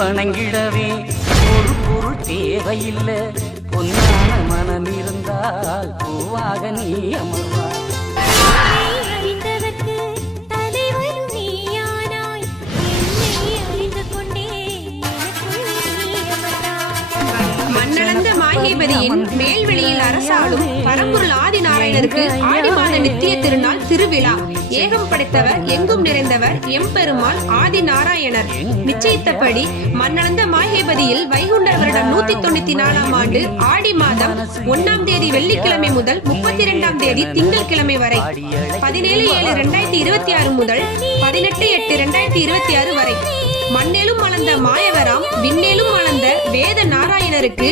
வணங்கிடவே ஒரு பொருள் தேவையில்லை, பொன்னான மனம் இருந்தால் பூவாக நீ அமர்வாய். மண்ணளந்த மாஹேபதியின் மேல்வெளியில் அரசாளும் பரம்பொருள் ஆதிநாராயணருக்கு ஆடி மாத நித்திய திருநாள் திருவிழா. ஏகம் படைத்தவர் எங்கும் நிறைந்தவர் எம்பெருமாள் ஆதி நாராயணர். நிச்சயித்தபடி மண்ணளந்த மாஹேபதியில் வைகுண்டர் வருடம் 194ஆம் ஆண்டு ஆடி மாதம் 1ஆம் தேதி வெள்ளிக்கிழமை முதல் 32ஆம் தேதி திங்கட்கிழமை வரை 17/7/2026 முதல் 18/8/2026 வரை மண்ணேலும் மலர்ந்த மாயவராம் விண்ணேலும் மலர்ந்த வேத நாராயணருக்கு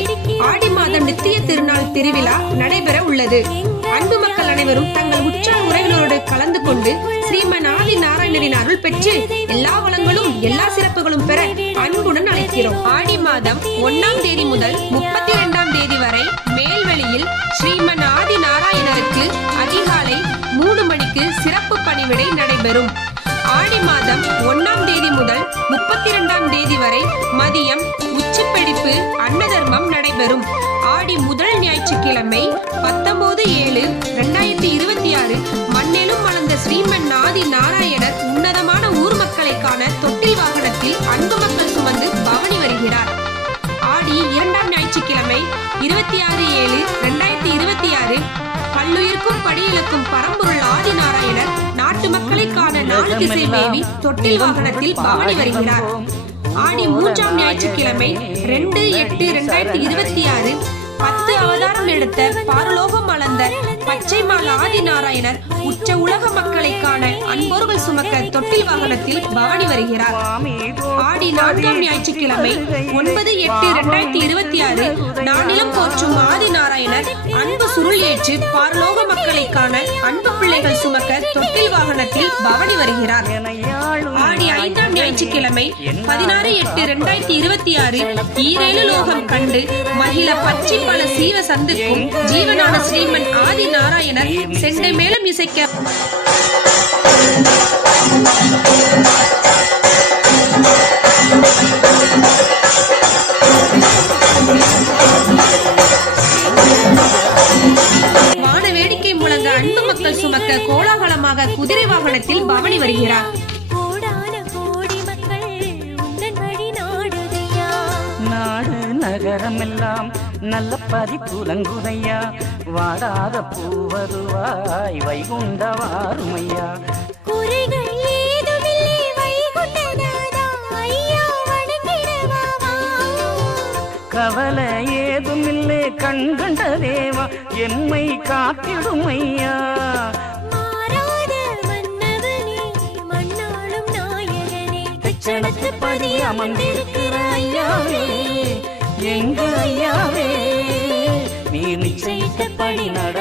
ஆடி மாதம் நித்திய திருநாள் திருவிழா நடைபெற உள்ளது. அன்பு மக்கள் அனைவரும் தங்கள் உற்சாக உறவினரோடு கலந்து கொண்டு ஸ்ரீமன் ஆதி நாராயணரின் அருள் பெற்று எல்லா வளங்களும் எல்லா சிறப்புகளும் பெற அன்புடன் அழைக்கிறோம். ஆடி மாதம் 1ஆம் தேதி முதல் 32ஆம் தேதி வரை மேல்வெளியில் ஸ்ரீமன் ஆதி நாராயணருக்கு அதிகாலை 3 மணிக்கு சிறப்பு பணிவிடை நடைபெறும். ஆடி மாதம் 1ஆம் தேதி முதல் 32ஆம் தேதி வரை மதியம் உச்சிப்பிடிப்பு அன்னதர்மம் நடைபெறும். ஆடி முதல் ஞாயிற்றுக்கிழமை 19/7/2026 மண்ணேலும் மலர்ந்த ஸ்ரீமன் ஆதி நாராயணர் உன்னதமான ஊர் மக்களை காண தொட்டில் வாகனத்தில் அன்பு மக்கள் சுமந்து பவனி வருகிறார். ஆடி 2ஆம் ஞாயிற்றுக்கிழமை 26/7/2026 பல்லுயிர்க்கும் படியிலுக்கும் பரம்பொருள் ஆதி நாராயணர் நாட்டு மக்களை காண 4 திசை மேவி தொட்டில் வாகனத்தில் பவனி வருகிறார். ஆடி 3ஆம் ஞாயிற்றுக்கிழமை 2/8/2026 10 அவதாரம் எடுத்த பாரலோகம் அளந்த பச்சைமால் ஆதி நாராயணர் உச்ச உலக மக்களை காண அன்போர்கள் சுமக்க தொட்டில் வாகனத்தில் பவனி வருகிறார். ஆடி 4ஆம் ஞாயிற்றுக்கிழமை 9/8/2026 நானிலம் போற்றும் ஆதி நாராயணர் அன்பு சுருள் ஏற்று பாரலோக மக்களை காண அன்பு பிள்ளைகள் சுமக்க தொட்டில் வாகனத்தில் பவனி வருகிறார். ஆடி 5ஆம் ஞாயிற்றுக்கிழமை 16/8/2026 ஈரேழு லோகம் கண்டு மகிழ பச்சை பல சீவ சந்துக்கும் ஜீவனான ஸ்ரீமன் ஆதி நாராயணர் செண்டை மேளம் இசைக்க வான வேடிக்கை முழங்க அன்பு மக்கள் சுமக்க கோலாகலமாக குதிரை வாகனத்தில் பவனி வருகிறார். நகரமெல்லாம் நல்ல பரிபுலங்குதையா, வாடாத பூவதுவாய் வைகுண்ட வாருமையா. கவலை ஏதுமில்லை கண்கண்ட தேவா, எம்மை காத்திடுமையா. பதி அமர்ந்திருக்கிற ஐயாவே, எங்க ஐயாவே, நீ நிச்சயித்தபடி நட